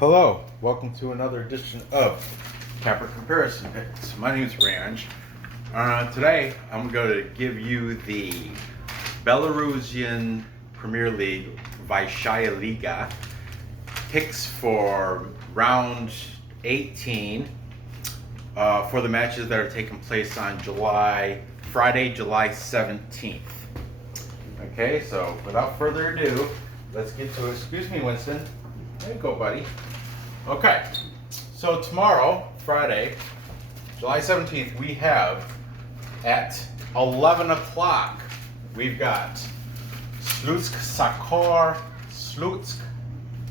Hello, welcome to another edition of Capper Comparison Picks. My name is Ranj. Today I'm going to give you the Belarusian Premier League Vysshaya Liga picks for round 18 for the matches that are taking place on Friday, July 17th. Okay, so without further ado, let's get to it. Excuse me, Winston. There you go, buddy. Okay, so tomorrow, Friday, July 17th, we have at 11 o'clock, we've got Slutsk,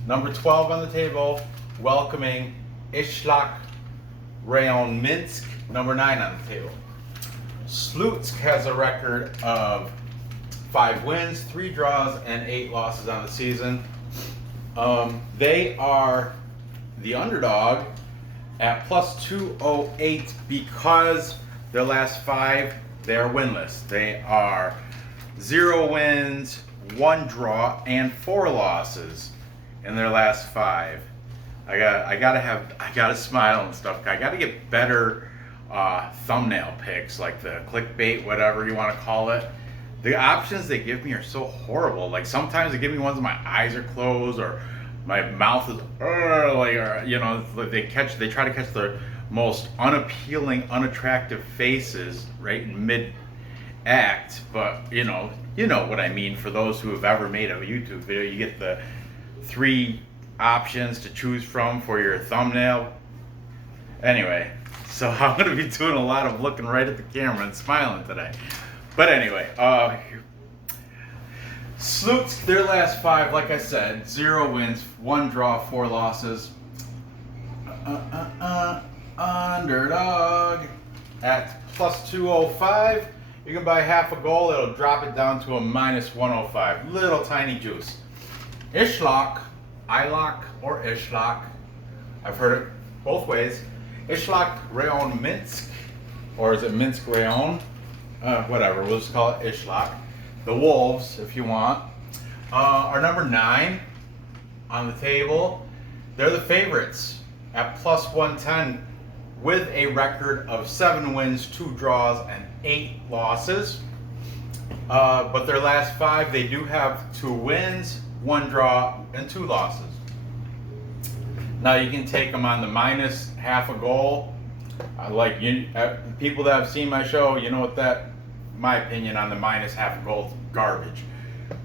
number 12 on the table, welcoming Isloch Minsk, number 9 on the table. Slutsk has a record of 5 wins, 3 draws, and 8 losses on the season. They are the underdog at plus 208 because their last 5, they're winless. They are 0 wins, 1 draw, and 4 losses in their last 5. I gotta smile and stuff. I gotta get better thumbnail picks, like the clickbait, whatever you want to call it. The options they give me are so horrible. Like sometimes they give me ones where my eyes are closed or my mouth is they try to catch the most unappealing, unattractive faces right in mid-act. But you know what I mean. For those who have ever made a YouTube video, you get the 3 options to choose from for your thumbnail. Anyway, so I'm gonna be doing a lot of looking right at the camera and smiling today. But anyway, Slutsk, their last 5, like I said, 0 wins, 1 draw, 4 losses. Underdog at plus 205. You can buy half a goal, it'll drop it down to a minus 105. Little tiny juice. Isloch, or Isloch, I've heard it both ways. Isloch Minsk, or is it Minsk Rayon? Whatever, we'll just call it Isloch. The Wolves, if you want, are number 9 on the table. They're the favorites at plus 110 with a record of 7 wins, 2 draws, and 8 losses. But their last 5, they do have 2 wins, 1 draw, and 2 losses. Now you can take them on the minus half a goal. People that have seen my show, you know what my opinion on the minus half a goal is garbage.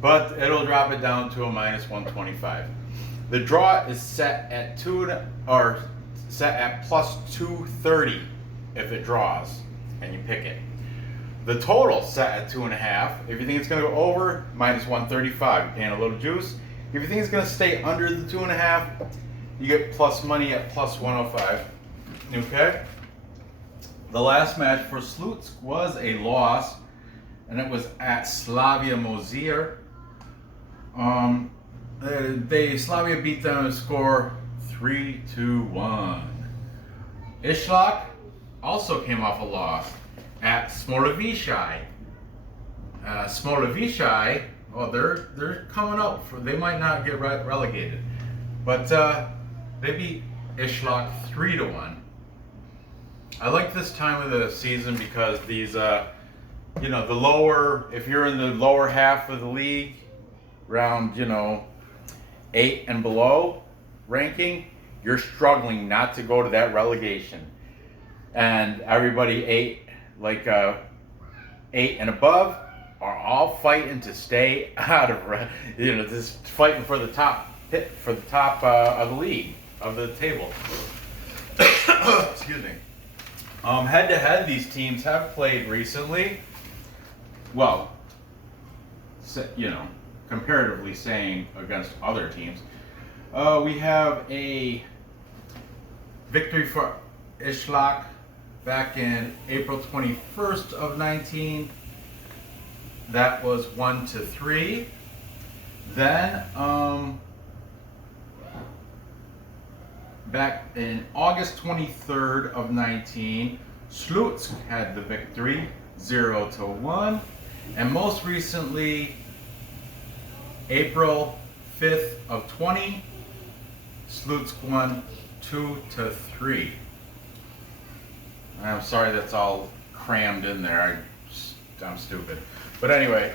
But it'll drop it down to a minus 125. The draw is set at plus 230 if it draws and you pick it. The total set at 2.5. If you think it's going to go over, minus 135. You're paying a little juice. If you think it's going to stay under the 2.5, you get plus money at plus 105. Okay. The last match for Slutsk was a loss, and it was at Slavia Mozir. Slavia beat them to score 3-1. Isloch also came off a loss at Vysshaya. Vysshaya, well, they're coming up. They might not get relegated, but they beat Isloch 3-1. I like this time of the season because these, if you're in the lower half of the league, round, 8 and below ranking, you're struggling not to go to that relegation. And everybody 8 and above are all fighting to stay out of, just fighting for the top of the league, of the table. Excuse me. Head to head, these teams have played recently. Well, comparatively saying against other teams. We have a victory for Isloch back in April 21st of 19. That was 1-3. Then, back in August 23rd of 19, Slutsk had the victory, 0-1. And most recently, April 5th of 20, Slutsk won 2-3. I'm sorry that's all crammed in there. I'm stupid. But anyway,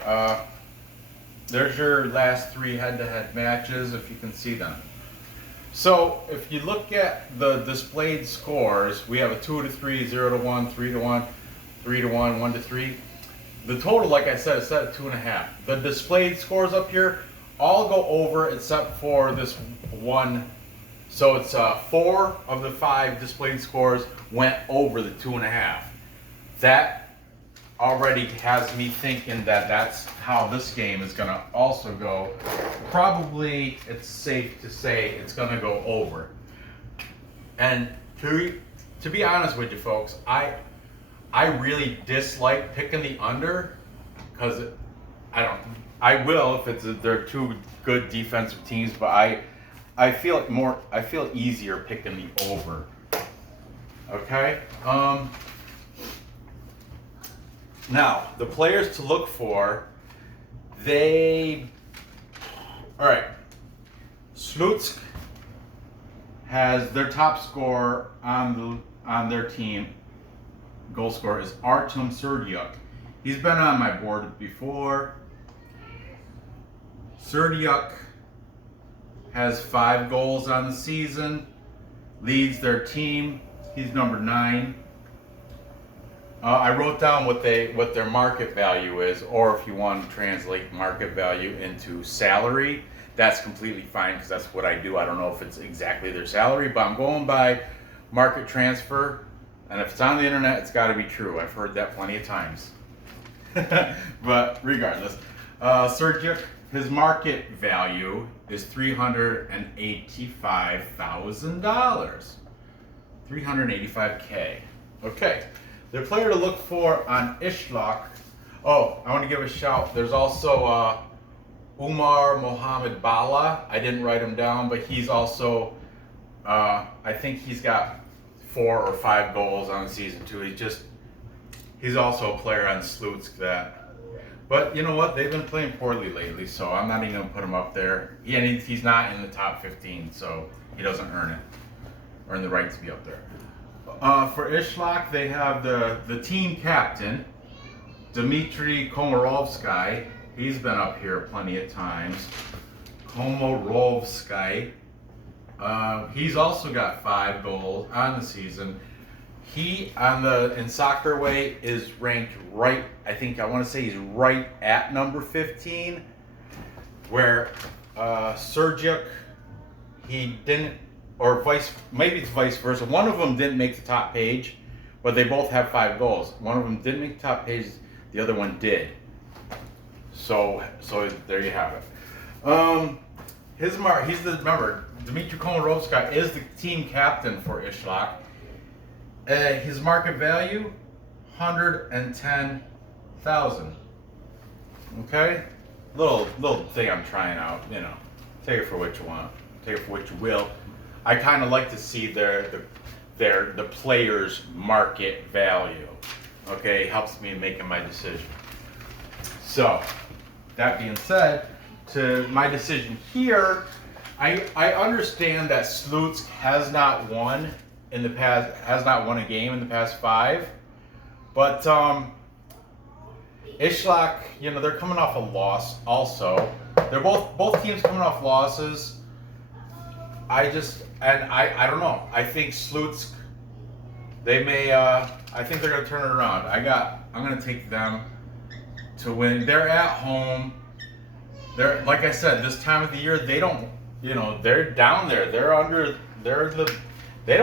there's your last 3 head-to-head matches, if you can see them. So if you look at the displayed scores, we have a 2-3, 0-1, 3-1, 3-1, 1-3. The total, like I said, is set at 2.5. The displayed scores up here all go over except for this one. So it's 4 of the 5 displayed scores went over the 2.5. That already has me thinking that that's how this game is going to also go. Probably, it's safe to say it's going to go over. And to be honest with you folks, I really dislike picking the under, because I will if they're 2 good defensive teams, but I feel easier picking the over. Okay? Now, the players to look for, alright, Slutsk has their top scorer on their team, goal scorer, is Artem Serdyuk. He's been on my board before. Serdyuk has 5 goals on the season, leads their team. He's number 9. I wrote down what their market value is, or if you want to translate market value into salary, that's completely fine, because that's what I do. I don't know if it's exactly their salary, but I'm going by market transfer, and if it's on the internet, it's got to be true. I've heard that plenty of times. But regardless, Serdyuk, his market value is $385,000. $385K. Okay. The player to look for on Isloch. Oh, I want to give a shout. There's also Umar Mohammed Bala. I didn't write him down, but he's also, I think he's got 4 or 5 goals on the season too. He's also a player on Slutsk that. But you know what? They've been playing poorly lately, so I'm not even going to put him up there. He's not in the top 15, so he doesn't earn the right to be up there. For Isloch, they have the team captain, Dmitry Komarovsky. He's been up here plenty of times. Komarovsky. He's also got 5 goals on the season. He, in soccer way, is ranked right, I want to say he's right at number 15, where Serdyuk, he didn't, or maybe it's vice versa. One of them didn't make the top page, but they both have 5 goals. One of them didn't make the top page, the other one did. So there you have it. Remember, Dmitry Komarovsky is the team captain for Isloch. His market value, $110,000. Okay, little thing I'm trying out. Take it for what you want. Take it for what you will. I kind of like to see the player's market value. Okay, helps me in making my decision. So, that being said, to my decision here, I understand that Slutsk has not won a game in the past 5, but Isloch, they're coming off a loss also. They're both teams coming off losses. I don't know. I think Slutsk, they may, I think they're going to turn it around. I'm going to take them to win. They're at home. They're, like I said, this time of the year, they don't, they're down there. They don't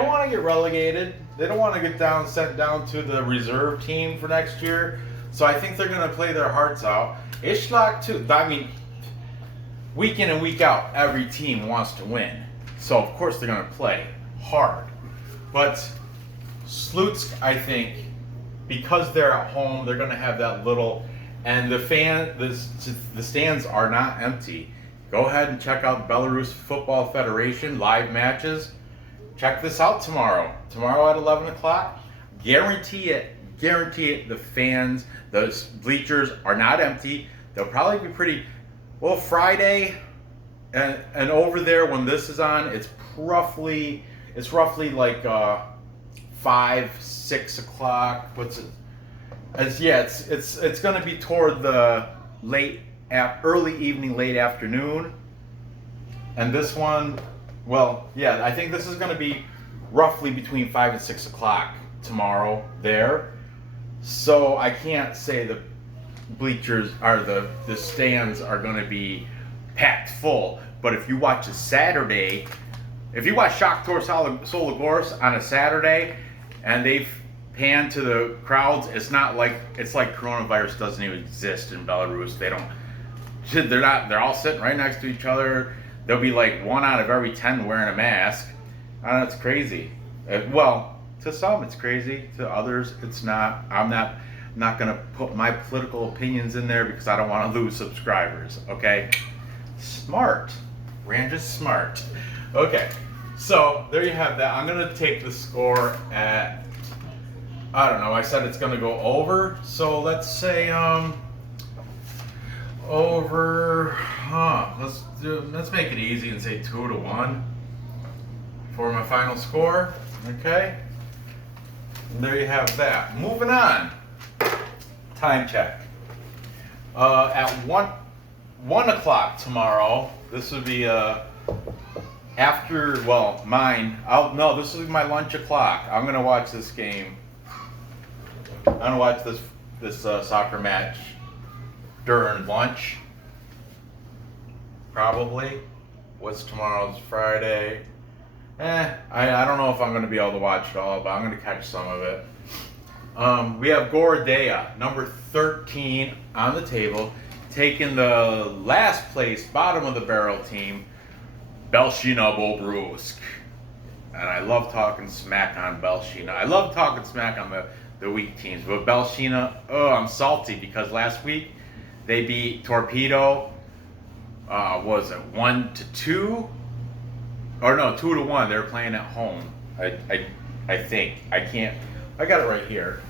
want to get relegated. They don't want to get sent down to the reserve team for next year. So I think they're going to play their hearts out. Isloch too. Week in and week out, every team wants to win. So of course they're going to play hard. But Slutsk, I think, because they're at home, they're going to have that little, and the stands are not empty. Go ahead and check out Belarus Football Federation live matches. Check this out tomorrow. Tomorrow at 11 o'clock. Guarantee it. The fans, those bleachers are not empty. They'll probably be pretty. Well, Friday and over there when this is on, it's roughly like 5-6 o'clock. What's it? It's going to be toward the early evening, late afternoon. And this one, well, yeah, I think this is going to be roughly between 5 and 6 o'clock tomorrow there. So I can't say the bleachers are the stands are going to be packed full. But if you watch a Saturday, if you watch Shakhtar Sologorsk on a Saturday and they've panned to the crowds, it's like coronavirus doesn't even exist in Belarus. They're all sitting right next to each other. There'll be like 1 out of every 10 wearing a mask. I know, it's crazy. Well, to some it's crazy. To others, it's not. I'm not going to put my political opinions in there because I don't want to lose subscribers. Okay, smart. Ranj is smart. Okay, so there you have that. I'm going to take the score at, I don't know. I said it's going to go over. So let's say over. Let's make it easy and say 2-1 for my final score. Okay. And there you have that. Moving on. Time check. At 1 o'clock tomorrow. This would be after, well, mine. This will be my lunch o'clock. I'm gonna watch this game. I'm gonna watch this soccer match during lunch. Probably. What's tomorrow's Friday? I don't know if I'm going to be able to watch it all, but I'm going to catch some of it. We have Gorodeya, number 13 on the table, taking the last place, bottom of the barrel team, Belshina Bobruisk. And I love talking smack on Belshina. I love talking smack on the weak teams, but Belshina, I'm salty because last week they beat Torpedo. Was it 1-2? Or no, 2-1. They were playing at home. I think. I can't. I got it right here.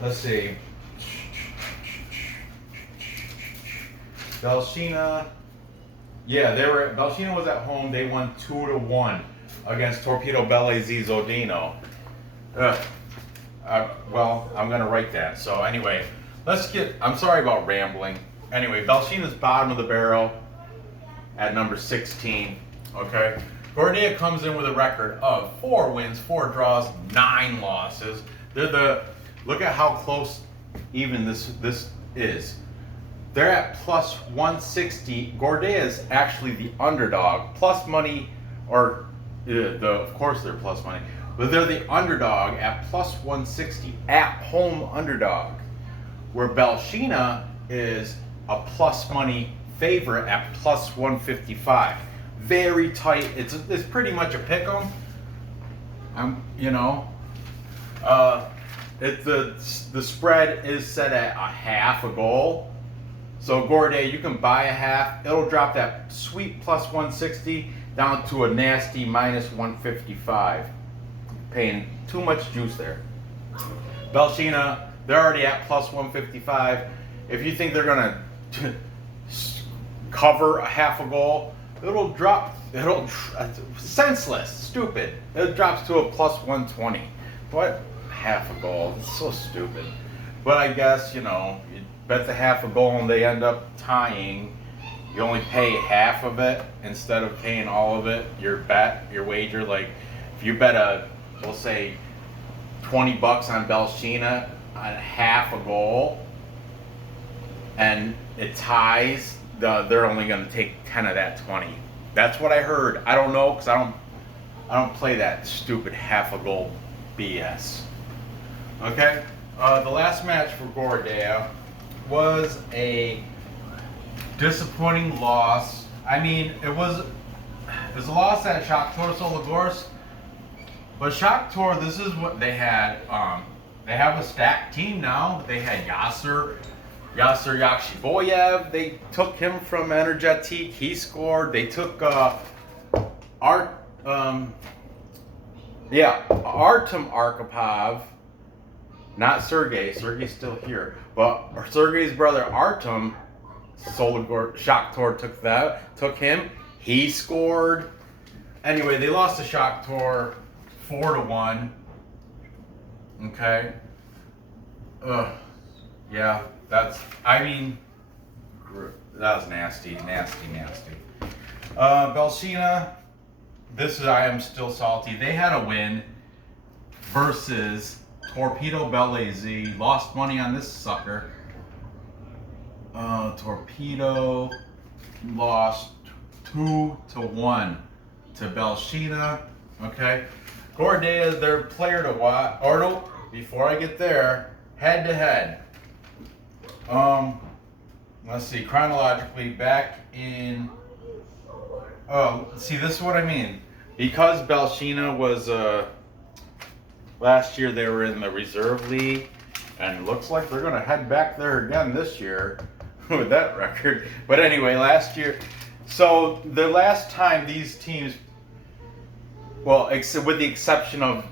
Let's see. Belshina. Yeah, Belshina was at home. They won 2-1 against Torpedo Bele Zizodino. Well, I'm gonna write that. So anyway, I'm sorry about rambling. Anyway, Belshina's bottom of the barrel at number 16. Okay. Gorodeya comes in with a record of 4 wins, 4 draws, 9 losses. Look at how close even this is. They're at plus 160. Gorodeya is actually the underdog. Plus money, of course they're plus money, but they're the underdog at plus 160, at home underdog. Where Belshina is a plus money favorite at plus 155. Very tight. It's pretty much a pick 'em. The spread is set at a half a goal. So Gorodeya, you can buy a half. It'll drop that sweet plus 160 down to a nasty minus 155. Paying too much juice there. Belshina, they're already at plus 155. If you think they're gonna cover a half a goal, it'll senseless, stupid. It drops to a plus 120. What? Half a goal? It's so stupid. But I guess, you bet the half a goal and they end up tying. You only pay half of it instead of paying all of it. Your wager, like if you bet we'll say $20 on Belshina on half a goal, and it ties, they're only going to take 10 of that 20. That's what I heard. I don't know because I don't play that stupid half a goal BS. Okay, the last match for Gorodeya was a disappointing loss. I mean, it was a loss at Shakhtar Sologorsk, but Shakhtar, this is what they had. They have a stacked team now. They had Yasser Yakshiboyev. They took him from Energetik. He scored. They took Artem Arkhipov. Not Sergey. Sergey's still here. But Sergey's brother Artem Shakhtar took him. He scored. Anyway, they lost to Shakhtar 4-1. Okay. Yeah, that was nasty. Belshina, I am still salty. They had a win versus Torpedo Belazy. Lost money on this sucker. Torpedo lost 2-1 to Belshina. Okay. Gorodeya is their player to watch. Or no, before I get there, head to head. Let's see, chronologically back in. Oh, see, this is what I mean. Because Belshina was last year they were in the reserve league, and it looks like they're gonna head back there again this year with that record. But anyway, last year. So the last time these teams, well, with the exception of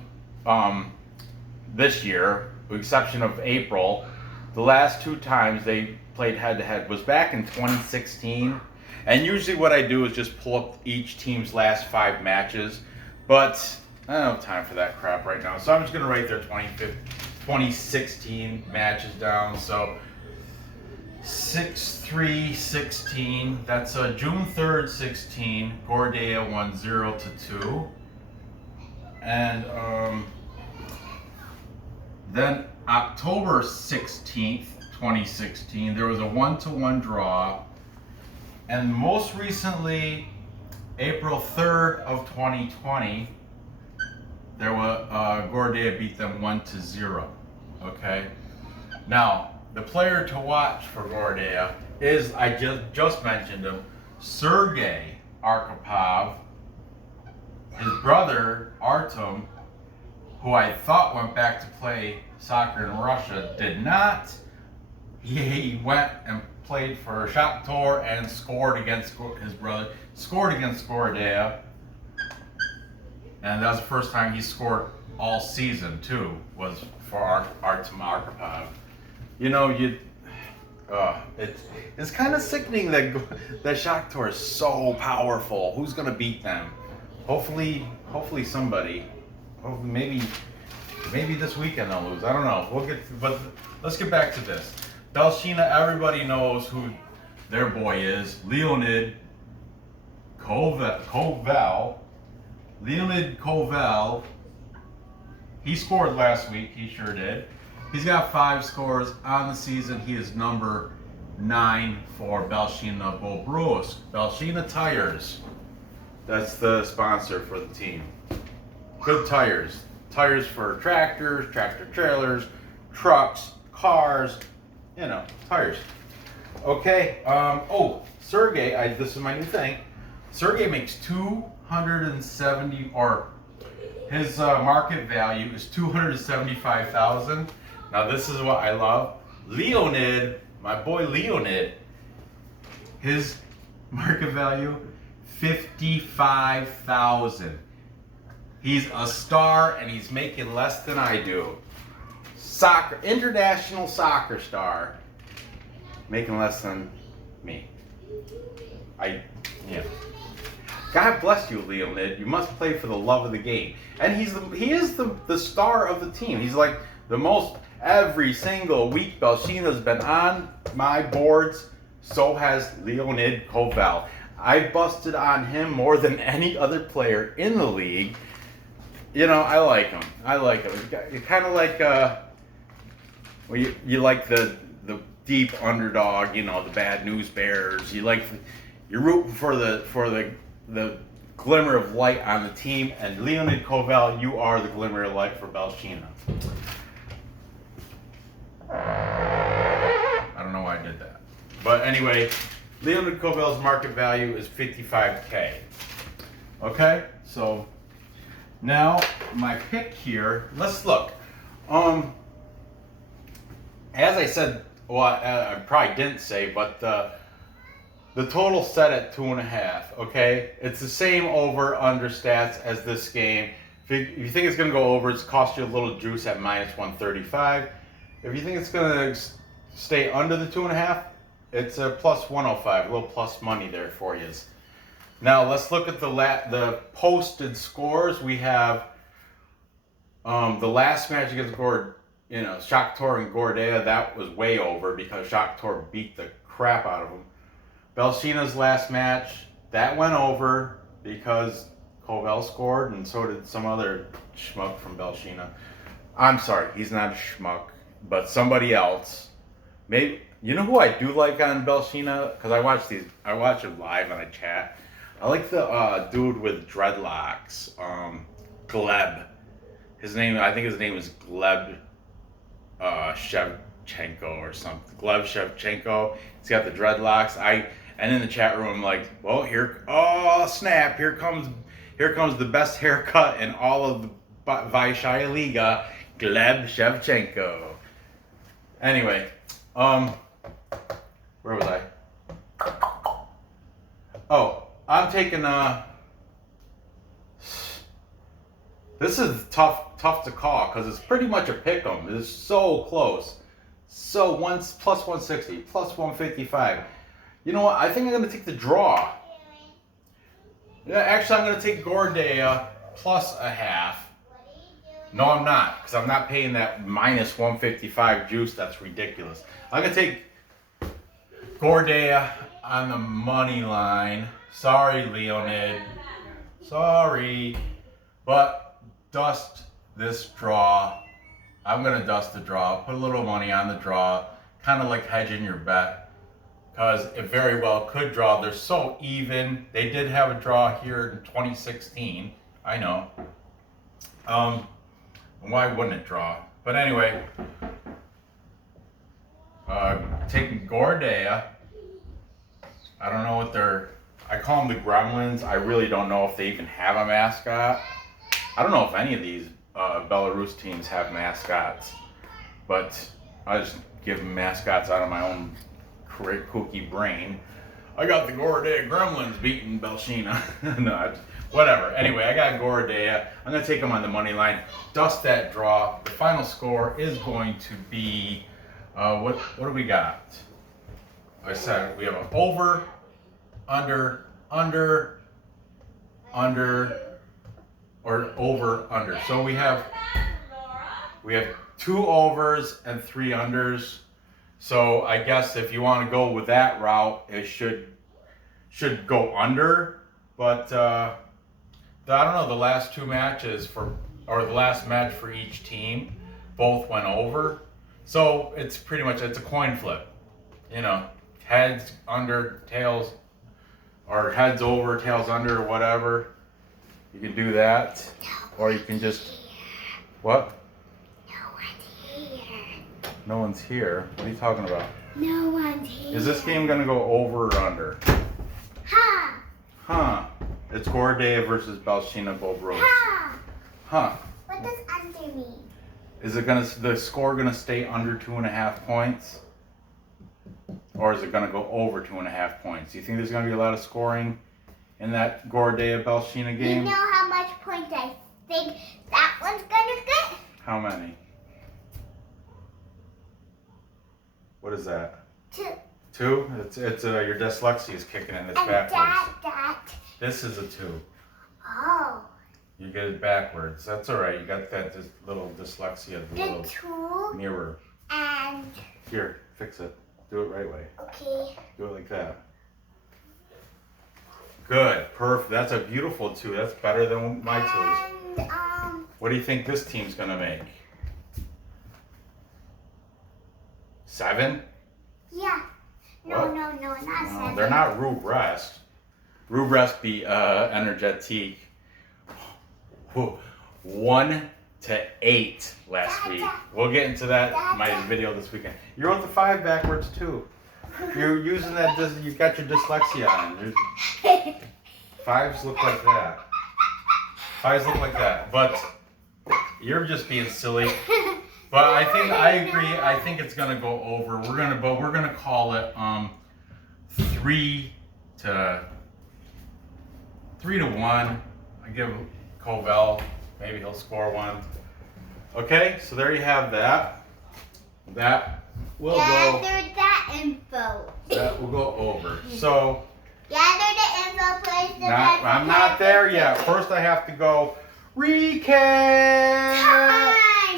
this year, with the exception of April, the last 2 times they played head-to-head was back in 2016. And usually what I do is just pull up each team's last 5 matches. But I don't have time for that crap right now. So I'm just going to write their 2016 matches down. So 6-3-16. That's June 3rd, 16. Gorodeya won 0-2. And then October 16th, 2016, there was a 1-1 draw. And most recently, April 3rd of 2020, there was Gorodeya beat them 1-0. Okay. Now the player to watch for Gorodeya is, I just mentioned him, Sergei Arkhipov. His brother Artem, who I thought went back to play soccer in Russia, did not. He went and played for Shakhtar and scored against his brother. Scored against Gorodeya, and that was the first time he scored all season too. Was for Artem Arkhipov. You know, it's kind of sickening that Shakhtar is so powerful. Who's gonna beat them? Hopefully somebody. Hopefully maybe this weekend they'll lose. I don't know. But let's get back to this. Belshina, everybody knows who their boy is. Leonid Koval. Leonid Koval. He scored last week. He sure did. He's got 5 scores on the season. He is number 9 for Belshina Bobruisk. Belshina Tires. That's the sponsor for the team. Good tires. Tires for tractors, tractor trailers, trucks, cars. You know, tires. Okay. Sergey. This is my new thing. Sergey makes 270, or his market value is 275,000. Now this is what I love. Leonid, my boy Leonid, his market value 55,000. He's a star and he's making less than I do. International soccer star, making less than me. God bless you, Leonid. You must play for the love of the game. And he is the star of the team. He's like the most, every single week Belshina's been on my boards. So has Leonid Koval. I busted on him more than any other player in the league. You know, I like him. You're kind of like you like the deep underdog, you know, the bad news bears. You're rooting for the glimmer of light on the team, and Leonid Koval, you are the glimmer of light for Belshina. I don't know why I did that. But anyway, Leonid Koval's market value is 55K. Okay, so now my pick here, let's look. As I said, well, I probably didn't say, but the total set at 2.5. Okay, it's the same over/under stats as this game. If you think it's going to go over, it's cost you a little juice at -135. If you think it's going to stay under the 2.5, It's a plus 105, a little plus money there for you. Now let's look at the posted scores. We have the last match against Shakhtar and Gorodeya. That was way over because Shakhtar beat the crap out of them. Belshina's last match, that went over because Kovel scored, and so did some other schmuck from Belshina. I'm sorry, he's not a schmuck, but somebody else. Maybe you know who I do like on Belshina, because I watch it live and I chat. I like the dude with dreadlocks, Gleb. I think his name is Gleb Shevchenko or something. Gleb Shevchenko. He's got the dreadlocks. And in the chat room, I'm like, well, snap! Here comes the best haircut in all of the Vysshaya Liga, Gleb Shevchenko. Anyway, where was I? Oh, I'm taking this is tough to call because it's pretty much a pick 'em. It's so close. So plus 160, plus 155. You know what? I think I'm going to take the draw. Yeah, actually, I'm going to take Gorodeya plus a half. No, I'm not, because I'm not paying that minus 155 juice. That's ridiculous. I'm going to take Gorodeya on the money line. Sorry, Leonid. Sorry. But dust this draw. I'm going to dust the draw. Put a little money on the draw. Kind of like hedging your bet. Because it very well could draw. They're so even. They did have a draw here in 2016. I know. Why wouldn't it draw? But anyway, taking Gorodeya. I don't know what I call them the Gremlins. I really don't know if they even have a mascot. I don't know if any of these Belarus teams have mascots. But I just give them mascots out of my own kooky brain. I got the Gorodeya Gremlins beating Belshina. No, whatever. Anyway, I got Gorodeya. I'm going to take them on the money line. Dust that draw. The final score is going to be, what do we got? I said we have an over, under, or over, under. So we have 2 overs and 3 unders. So I guess if you want to go with that route, it should go under. But I don't know. The last 2 matches the last match for each team, both went over. So it's a coin flip. You know, heads under, tails, or heads over, tails under, or whatever. You can do that, or you can just what? No one's here. What are you talking about? No one's here. Is this game going to go over or under? Huh. It's Gorodeya versus Belshina Bobruisk. Huh. What does under mean? Is the score going to stay under 2.5 points? Or is it going to go over 2.5 points? Do you think there's going to be a lot of scoring in that Gorodeya Belshina game? You know how much points I think that one's going to get? How many? What is that? 2. 2? It's your dyslexia is kicking in. It's and backwards. that. This is a 2. Oh. You get it backwards. That's all right. You got that little dyslexia. The 2. Mirror. And. Here, fix it. Do it right way. Okay. Do it like that. Good. Perfect. That's a beautiful 2. That's better than my 2s. And What do you think this team's gonna make? 7? Yeah. No, What? not 7. They're not Bobruisk. Bobruisk be energetic. 1 to 8 last week. We'll get into that in my video this weekend. You wrote the 5 backwards too. You're using that. You've got your dyslexia on. 5s look like that. 5s look like that. But you're just being silly. But I agree. I think it's gonna go over. We're gonna call it 3 to 1. I give Kovel, maybe he'll score 1. Okay, so there you have that. That will go. There's that info. That will go over. So Gather the info, place the I'm not there yet. First I have to go recap.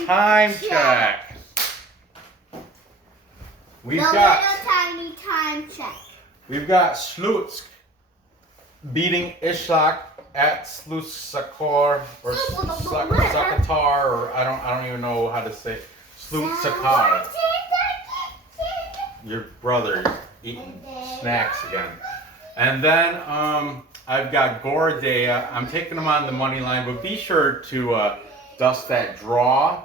Time check. We've The got little tiny time check. We've got Slutsk beating Isloch at Slutsk or Slutskatar, or I don't even know how to say Slutskar. Your brother eating snacks again. And then I've got Gorodeya. I'm taking them on the money line, but be sure to dust that draw.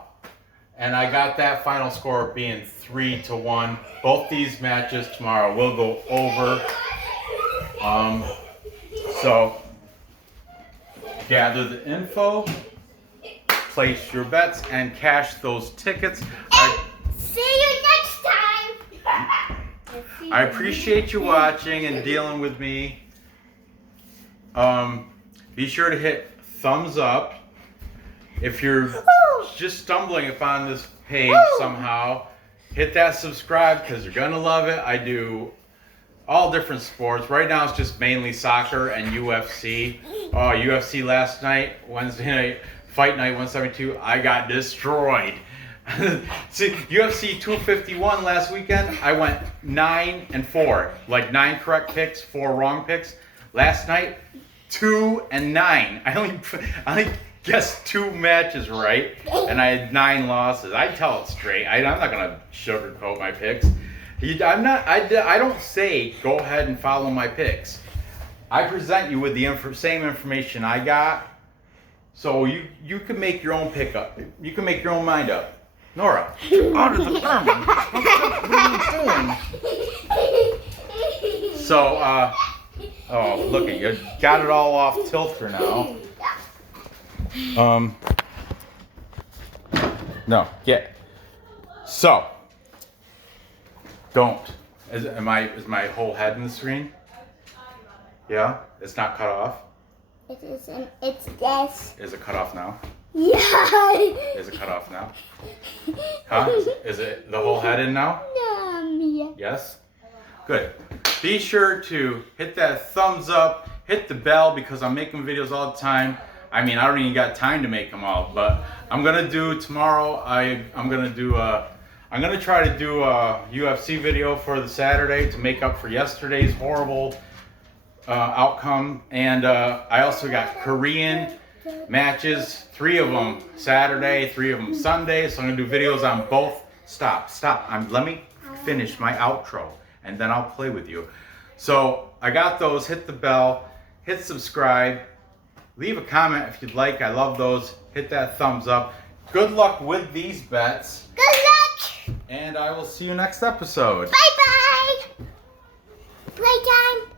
And I got that final score being 3-1. Both these matches tomorrow will go over. So gather the info, place your bets, and cash those tickets. See you next time. I appreciate you watching and dealing with me. Be sure to hit thumbs up. If you're just stumbling upon this page somehow, hit that subscribe because you're going to love it. I do all different sports. Right now it's just mainly soccer and UFC. UFC last night, Wednesday night, fight night 172, I got destroyed. See, UFC 251 last weekend, I went 9-4. Like 9 correct picks, 4 wrong picks. Last night, 2-9. I only guessed 2 matches right, and I had 9 losses. I tell it straight. I'm not gonna sugarcoat my picks. I don't say go ahead and follow my picks. I present you with the same information I got, so you can make your own pick up. You can make your own mind up. Nora, out of the garden. What are you doing? So, oh, look at you. Got it all off tilter now. No, get. So, don't. Is my whole head in the screen? Yeah? It's not cut off? It isn't. It's this. Is it cut off now? Yeah. Is it cut off now? Huh? Is it the whole head in now? Yeah. Yes? Good. Be sure to hit that thumbs up, hit the bell because I'm making videos all the time. I mean, I don't even got time to make them all, but I'm gonna do tomorrow. I'm gonna try to do a UFC video for the Saturday to make up for yesterday's horrible outcome. And I also got Korean matches, 3 of them Saturday, 3 of them Sunday. So I'm gonna do videos on both. Stop. Let me finish my outro, and then I'll play with you. So I got those. Hit the bell, hit subscribe, leave a comment if you'd like. I love those. Hit that thumbs up. Good luck with these bets. Good luck. And I will see you next episode. Bye-bye. Playtime.